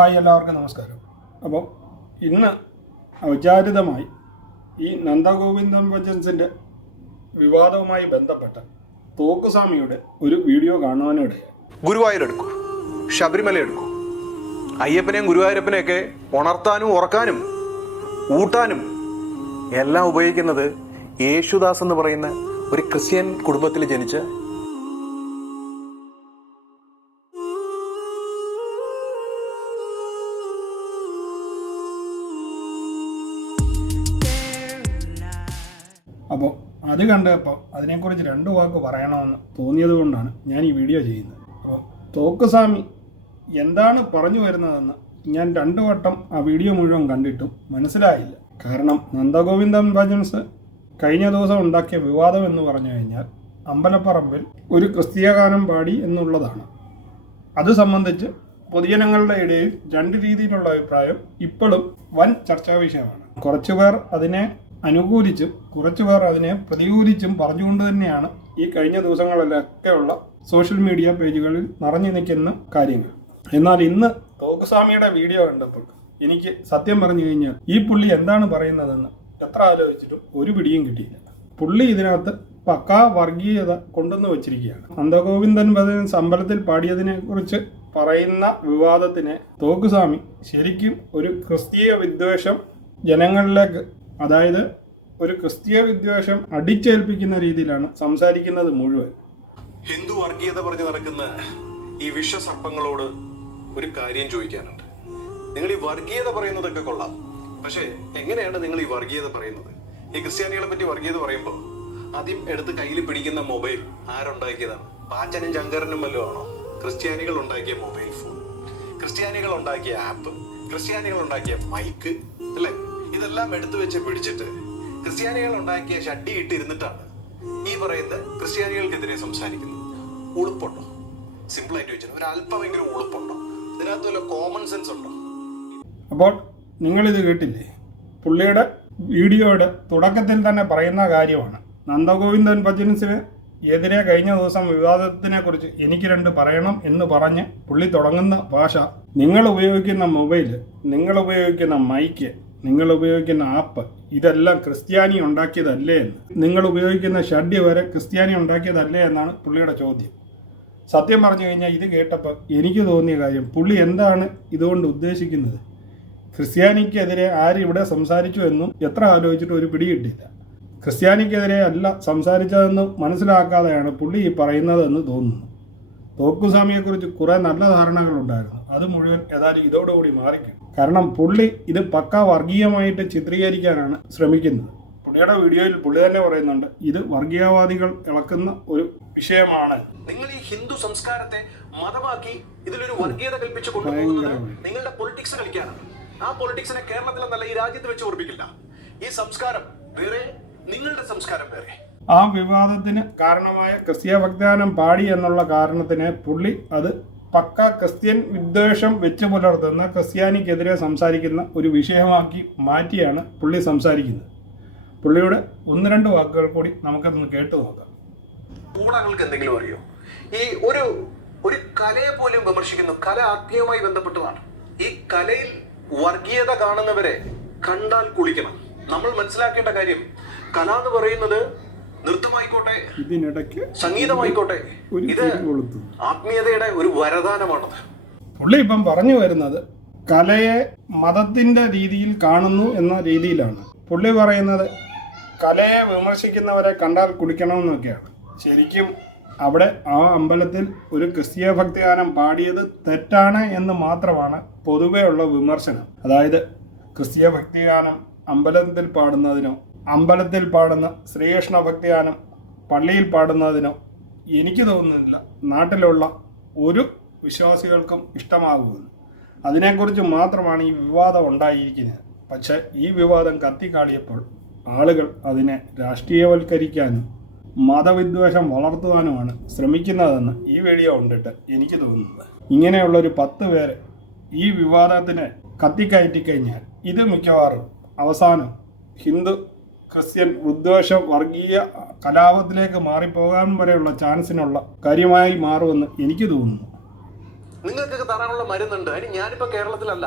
Hi, എല്ലാവർക്കും നമസ്കാരം. അപ്പോൾ ഇന്ന് ഔചാരിതമായി ഈ നന്ദഗോവിന്ദൻ ഭജൻസിൻ്റെ വിവാദവുമായി ബന്ധപ്പെട്ട തോക്കുസ്വാമിയുടെ ഒരു വീഡിയോ കാണുവാനിടയായി. ഗുരുവായൂർ എടുക്കൂ, ശബരിമല എടുക്കൂ, അയ്യപ്പനെയും ഗുരുവായൂരപ്പനെയൊക്കെ ഉണർത്താനും ഉറക്കാനും ഊട്ടാനും എല്ലാം ഉപയോഗിക്കുന്നത് യേശുദാസ് എന്ന് പറയുന്ന ഒരു ക്രിസ്ത്യൻ കുടുംബത്തിൽ ജനിച്ച അപ്പോൾ അത് കണ്ടപ്പോൾ അതിനെക്കുറിച്ച് രണ്ട് വാക്ക് പറയണമെന്ന് തോന്നിയത് കൊണ്ടാണ് ഞാൻ ഈ വീഡിയോ ചെയ്യുന്നത്. അപ്പോൾ തോക്കുസ്വാമി എന്താണ് പറഞ്ഞു വരുന്നതെന്ന് ഞാൻ 2 വട്ടം ആ വീഡിയോ മുഴുവൻ കണ്ടിട്ടും മനസ്സിലായില്ല. കാരണം നന്ദഗോവിന്ദൻ ഭജൻസ് കഴിഞ്ഞ ദിവസം ഉണ്ടാക്കിയ വിവാദം എന്ന് പറഞ്ഞു കഴിഞ്ഞാൽ അമ്പലപ്പറമ്പിൽ ഒരു ക്രിസ്തീയ ഗാനം പാടി എന്നുള്ളതാണ്. അത് സംബന്ധിച്ച് പൊതുജനങ്ങളുടെ ഇടയിൽ 2 രീതിയിലുള്ള അഭിപ്രായം ഇപ്പോഴും വൻ ചർച്ചാ വിഷയമാണ്. കുറച്ചു പേർ അതിനെ അനുകൂലിച്ചും കുറച്ചു പേർ അതിനെ പ്രതികൂലിച്ചും പറഞ്ഞുകൊണ്ട് തന്നെയാണ് ഈ കഴിഞ്ഞ ദിവസങ്ങളിലൊക്കെയുള്ള സോഷ്യൽ മീഡിയ പേജുകളിൽ നിറഞ്ഞു നിൽക്കുന്ന കാര്യങ്ങൾ. എന്നാൽ ഇന്ന് തോക്കുസ്വാമിയുടെ വീഡിയോ കണ്ടപ്പോൾ എനിക്ക് സത്യം പറഞ്ഞു കഴിഞ്ഞാൽ ഈ പുള്ളി എന്താണ് പറയുന്നതെന്ന് എത്ര ആലോചിച്ചിട്ടും ഒരു പിടിയും കിട്ടിയില്ല. പുള്ളി ഇതിനകത്ത് പക്കാ വർഗീയത കൊണ്ടുവന്ന് വെച്ചിരിക്കുകയാണ്. നന്ദഗോവിന്ദൻ ഭജൻസ് അമ്പലത്തിൽ പാടിയതിനെ കുറിച്ച് പറയുന്ന വിവാദത്തിനെ തോക്കുസ്വാമി ശരിക്കും ഒരു ക്രിസ്തീയ വിദ്വേഷം ജനങ്ങളിലേക്ക്, അതായത് ഒരു ക്രിസ്തീയ വിദ്വേഷം അടിച്ചേൽപ്പിക്കുന്ന രീതിയിലാണ് സംസാരിക്കുന്നത് മുഴുവൻ. ഹിന്ദു വർഗീയത പറഞ്ഞു നടക്കുന്ന ഈ വിശ്വസർപ്പങ്ങളോട് ഒരു കാര്യം ചോദിക്കാനുണ്ട്. നിങ്ങൾ ഈ വർഗീയത പറയുന്നതൊക്കെ കൊള്ളാം, പക്ഷേ എങ്ങനെയാണ് നിങ്ങൾ ഈ വർഗീയത പറയുന്നത്? ഈ ക്രിസ്ത്യാനികളെ പറ്റി വർഗീയത പറയുമ്പോൾ ആദ്യം എടുത്ത് കയ്യിൽ പിടിക്കുന്ന മൊബൈൽ ആരുണ്ടാക്കിയതാണ്? പാച്ചനും ശങ്കരനും വല്ലതും ആണോ? ക്രിസ്ത്യാനികൾ ഉണ്ടാക്കിയ മൊബൈൽ ഫോൺ, ക്രിസ്ത്യാനികൾ ഉണ്ടാക്കിയ ആപ്പ്, ക്രിസ്ത്യാനികൾ ഉണ്ടാക്കിയ മൈക്ക്, അല്ലേ? ഇതെല്ലാം എടുത്തു വെച്ച് പിടിച്ചിട്ട് ക്രിസ്ത്യാനികൾ ഉണ്ടാക്കിയ ഷഡ്ഡി ഇട്ടിരുന്നിട്ടാണ് ഈ പറയുന്ന ക്രിസ്ത്യാനികൾക്കെതിരെ സംസാരിക്കുന്നത്. ഉളുപ്പുണ്ടോ? സിമ്പിളായിട്ട് ചോദിച്ചാൽ ഒരു അല്പമെങ്കിലും ഉളുപ്പുണ്ടോ? ഇതിനകത്ത് വല്ല കോമൺ സെൻസ് ഉണ്ടോ? അപ്പോൾ നിങ്ങളിത് കേട്ടില്ലേ? പുള്ളിയുടെ വീഡിയോയുടെ തുടക്കത്തിൽ തന്നെ പറയുന്ന കാര്യമാണ്. നന്ദഗോവിന്ദൻ ഭജൻസിന് എതിരെ കഴിഞ്ഞ ദിവസം വിവാദത്തിനെ കുറിച്ച് എനിക്ക് 2 പറയണം എന്ന് പറഞ്ഞ് പുള്ളി തുടങ്ങുന്ന ഭാഷ, നിങ്ങൾ ഉപയോഗിക്കുന്ന മൊബൈൽ, നിങ്ങൾ ഉപയോഗിക്കുന്ന മൈക്ക്, നിങ്ങൾ ഉപയോഗിക്കുന്ന ആപ്പ്, ഇതെല്ലാം ക്രിസ്ത്യാനി ഉണ്ടാക്കിയതല്ലേ എന്ന്, നിങ്ങൾ ഉപയോഗിക്കുന്ന ഷഡ്ഡി വരെ ക്രിസ്ത്യാനി ഉണ്ടാക്കിയതല്ലേ എന്നാണ് പുള്ളിയുടെ ചോദ്യം. സത്യം പറഞ്ഞു കഴിഞ്ഞാൽ ഇത് കേട്ടപ്പോൾ എനിക്ക് തോന്നിയ കാര്യം, പുള്ളി എന്താണ് ഇതുകൊണ്ട് ഉദ്ദേശിക്കുന്നത്? ക്രിസ്ത്യാനിക്കെതിരെ ആര് ഇവിടെ സംസാരിച്ചു എന്നും എത്ര ആലോചിച്ചിട്ട് ഒരു പിടി കിട്ടില്ല. ക്രിസ്ത്യാനിക്കെതിരെ അല്ല സംസാരിച്ചതെന്ന് മനസ്സിലാക്കാതെയാണ് പുള്ളി ഈ പറയുന്നതെന്ന് തോന്നുന്നു. തോക്കുസ്വാമിയെക്കുറിച്ച് കുറേ നല്ല ധാരണകളുണ്ടായിരുന്നു, അത് മുഴുവൻ ഏതായാലും ഇതോടുകൂടി മാറിക്കും. കാരണം പുള്ളി ഇത് പക്കാ വർഗീയമായിട്ട് ചിത്രീകരിക്കാനാണ് ശ്രമിക്കുന്നത്. പുള്ളിയുടെ വീഡിയോയിൽ പുള്ളി തന്നെ പറയുന്നുണ്ട്, ഇത് വർഗീയവാദികൾ ഇളക്കുന്ന ഒരു വിഷയമാണ്. നിങ്ങൾ ഈ ഹിന്ദു സംസ്കാരത്തെ മതമാക്കി ഇതിലൊരു വർഗീയത കൽപ്പിച്ചു കൊണ്ടുപോകുന്നത് നിങ്ങളുടെ പൊളിറ്റിക്സ് കളിക്കാനാണ്. ആ പൊളിറ്റിക്സിനെ കേരളത്തിലെന്നല്ല ഈ രാജ്യത്ത് വെച്ച് ഓർപ്പിക്കില്ല. ഈ സംസ്കാരം വേറെ, നിങ്ങളുടെ സംസ്കാരം വേറെ. ആ വിവാദത്തിന് കാരണമായ ക്രിസ്തീയ ഭക്തിഗാനം പാടി എന്നുള്ള കാരണത്തിന് പുള്ളി അത് പക്ക ക്രിസ്ത്യൻ വിദ്വേഷം വെച്ച് പുലർത്തുന്ന ക്രിസ്ത്യാനിക്കെതിരെ സംസാരിക്കുന്ന ഒരു വിഷയമാക്കി മാറ്റിയാണ് പുള്ളി സംസാരിക്കുന്നത്. പുള്ളിയുടെ 1-2 വാക്കുകൾ കൂടി നമുക്കതൊന്ന് കേട്ടു നോക്കാം. ഊളങ്ങൾക്ക് എന്തെങ്കിലും അറിയോ? ഈ ഒരു കലയെ പോലും വിമർശിക്കുന്നു. കല ആത്മീയമായി ബന്ധപ്പെട്ടതാണ്. ഈ കലയിൽ വർഗീയത കാണുന്നവരെ കണ്ടാൽ കുളിക്കണം. നമ്മൾ മനസ്സിലാക്കേണ്ട കാര്യം, കല എന്ന് പറയുന്നത് നൃത്തമായിക്കോട്ടെ, ഇതിനിടയ്ക്ക് സംഗീതമായിക്കോട്ടെ, ഇത് ആത്മീയതയുടെ ഒരു വരദാനമാണത്. പുള്ളി ഇപ്പം പറഞ്ഞു വരുന്നത് കലയെ മതത്തിന്റെ രീതിയിൽ കാണുന്നു എന്ന രീതിയിലാണ്. പുള്ളി പറയുന്നത് കലയെ വിമർശിക്കുന്നവരെ കണ്ടാൽ കുടിക്കണമെന്നൊക്കെയാണ്. ശരിക്കും അവിടെ ആ അമ്പലത്തിൽ ഒരു ക്രിസ്തീയ ഭക്തിഗാനം പാടിയത് തെറ്റാണ് എന്ന് മാത്രമാണ് പൊതുവേ ഉള്ള വിമർശനം. അതായത് ക്രിസ്തീയ ഭക്തിഗാനം അമ്പലത്തിൽ പാടുന്നതിനോ, അമ്പലത്തിൽ പാടുന്ന ശ്രീകൃഷ്ണ ഭക്തിഗാനം പള്ളിയിൽ പാടുന്നതിനോ എനിക്ക് തോന്നുന്നില്ല നാട്ടിലുള്ള ഒരു വിശ്വാസികൾക്കും ഇഷ്ടമാകുമെന്ന്. അതിനെക്കുറിച്ച് മാത്രമാണ് ഈ വിവാദം ഉണ്ടായിരിക്കുന്നത്. പക്ഷേ ഈ വിവാദം കത്തിക്കാളിയപ്പോൾ ആളുകൾ അതിനെ രാഷ്ട്രീയവൽക്കരിക്കാനും മതവിദ്വേഷം വളർത്തുവാനുമാണ് ശ്രമിക്കുന്നതെന്ന് ഈ വീഡിയോ കണ്ടിട്ട് എനിക്ക് തോന്നുന്നത്. ഇങ്ങനെയുള്ളൊരു 10 പേര് ഈ വിവാദത്തിനെ കത്തിക്കയറ്റിക്കഴിഞ്ഞാൽ ഇത് മിക്കവാറും അവസാനം ഹിന്ദു ക്രിസ്ത്യൻ വിദ്വേഷ വർഗീയ കലാപത്തിലേക്ക് മാറിപ്പോകാൻ വരെയുള്ള ചാൻസിനുള്ള കാര്യമായി മാറുമെന്ന് എനിക്ക് തോന്നുന്നു. നിങ്ങൾക്കൊക്കെ തരാനുള്ള മരുന്നുണ്ട്. അതിന് ഞാനിപ്പോൾ കേരളത്തിലല്ല,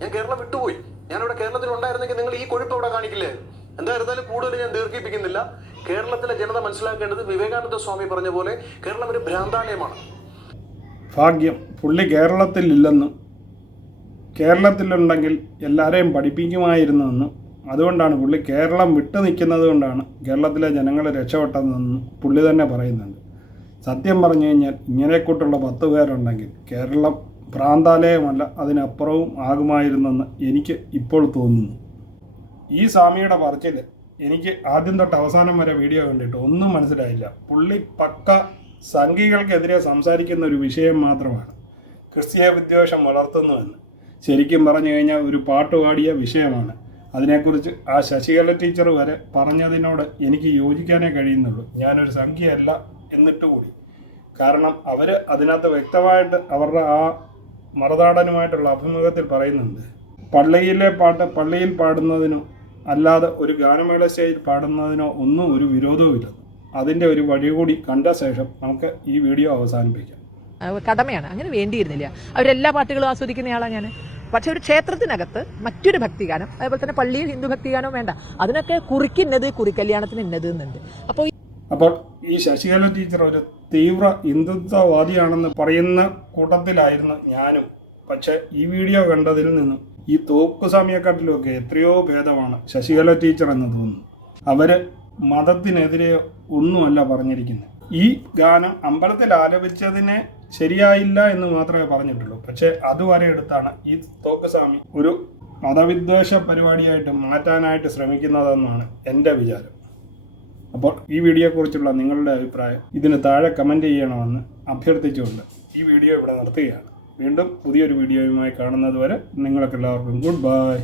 ഞാൻ കേരളം വിട്ടുപോയി. ഞാനിവിടെ കേരളത്തിൽ ഉണ്ടായിരുന്നെങ്കിൽ നിങ്ങൾ ഈ കൊഴുപ്പ് ഇവിടെ കാണിക്കില്ലേ? എന്തായിരുന്നാലും കൂടുതൽ ഞാൻ ദീർഘിപ്പിക്കുന്നില്ല. കേരളത്തിലെ ജനത മനസ്സിലാക്കേണ്ടത് വിവേകാനന്ദ സ്വാമി പറഞ്ഞ പോലെ കേരളം ഒരു ഭ്രാന്താലയമാണ്. ഭാഗ്യം പുള്ളി കേരളത്തിലില്ലെന്നും കേരളത്തിലുണ്ടെങ്കിൽ എല്ലാവരെയും പഠിപ്പിക്കുമായിരുന്നെന്നും അതുകൊണ്ടാണ് പുള്ളി കേരളം വിട്ടു നിൽക്കുന്നത് കൊണ്ടാണ് കേരളത്തിലെ ജനങ്ങൾ രക്ഷപ്പെട്ടതെന്നും പുള്ളി തന്നെ പറയുന്നുണ്ട്. സത്യം പറഞ്ഞു കഴിഞ്ഞാൽ ഇങ്ങനെക്കൂട്ടുള്ള 10 പേരുണ്ടെങ്കിൽ കേരളം ഭ്രാന്താലയമല്ല അതിനപ്പുറവും ആകുമായിരുന്നെന്ന് എനിക്ക് ഇപ്പോൾ തോന്നുന്നു. ഈ സ്വാമിയുടെ പറച്ചിൽ എനിക്ക് ആദ്യം തൊട്ട് അവസാനം വരെ വീഡിയോ കണ്ടിട്ട് ഒന്നും മനസ്സിലായില്ല. പുള്ളി പക്ക സംഘികൾക്കെതിരെ സംസാരിക്കുന്ന ഒരു വിഷയം മാത്രമാണ് ക്രിസ്തീയ വിദ്വേഷം വളർത്തുന്നുവെന്ന്. ശരിക്കും പറഞ്ഞു കഴിഞ്ഞാൽ ഒരു പാട്ടുപാടിയ വിഷയമാണ്. അതിനെക്കുറിച്ച് ആ ശശികല ടീച്ചർ വരെ പറഞ്ഞതിനോട് എനിക്ക് യോജിക്കാനേ കഴിയുന്നുള്ളൂ. ഞാനൊരു സംഖ്യയല്ല എന്നിട്ട് കൂടി. കാരണം അവർ അതിനകത്ത് വ്യക്തമായിട്ട് അവരുടെ ആ മറുനാടനുമായിട്ടുള്ള അഭിമുഖത്തിൽ പറയുന്നുണ്ട്, പള്ളിയിലെ പാട്ട് പള്ളിയിൽ പാടുന്നതിനോ അല്ലാതെ ഒരു ഗാനമേള സ്റ്റേജിൽ പാടുന്നതിനോ ഒന്നും ഒരു വിരോധവുമില്ല. അതിൻ്റെ ഒരു വഴി കൂടി കണ്ട ശേഷം നമുക്ക് ഈ വീഡിയോ അവസാനിപ്പിക്കാം. കടമയാണ്, അങ്ങനെ വേണ്ടിയിരുന്നില്ല. അവരെല്ലാ പാട്ടുകളും ആസ്വദിക്കുന്നയാളാണ് ഞാൻ. പക്ഷെ ഒരു ക്ഷേത്രത്തിനകത്ത് മറ്റൊരു ഭക്തിഗാനം, അതേപോലെ തന്നെ പള്ളിയിൽ ഹിന്ദു ഭക്തിഗാനവും വേണ്ട, അതിനൊക്കെ കുറിക്കുന്നത് കുറിക്കല്യാണത്തിന് ഇന്നത് എന്നുണ്ട്. അപ്പോൾ ഈ ശശികല ടീച്ചർ ഒരു തീവ്ര ഹിന്ദുത്വവാദിയാണെന്ന് പറയുന്ന കൂട്ടത്തിലായിരുന്നു ഞാനും. പക്ഷെ ഈ വീഡിയോ കണ്ടതിൽ നിന്നും ഈ തോക്കുസ്വാമിയെക്കാട്ടിലുമൊക്കെ എത്രയോ ഭേദമാണ് ശശികല ടീച്ചർ എന്ന് തോന്നുന്നു. അവര് മതത്തിനെതിരെ ഒന്നുമല്ല പറഞ്ഞിരിക്കുന്നത്. ഈ ഗാനം അമ്പലത്തിൽ ആലപിച്ചതിനെ ശരിയായില്ല എന്ന് മാത്രമേ പറഞ്ഞിട്ടുള്ളൂ. പക്ഷെ അതുവരെ എടുത്താണ് ഈ തോക്കുസ്വാമി ഒരു മതവിദ്വേഷ പരിപാടിയായിട്ട് മാറ്റാനായിട്ട് ശ്രമിക്കുന്നതെന്നാണ് എൻ്റെ വിചാരം. അപ്പോൾ ഈ വീഡിയോയെക്കുറിച്ചുള്ള നിങ്ങളുടെ അഭിപ്രായം ഇതിന് താഴെ കമൻറ്റ് ചെയ്യണമെന്ന് അഭ്യർത്ഥിച്ചുകൊണ്ട് ഈ വീഡിയോ ഇവിടെ നിർത്തുകയാണ്. വീണ്ടും പുതിയൊരു വീഡിയോയുമായി കാണുന്നത് വരെ നിങ്ങൾക്കെല്ലാവർക്കും ഗുഡ് ബൈ.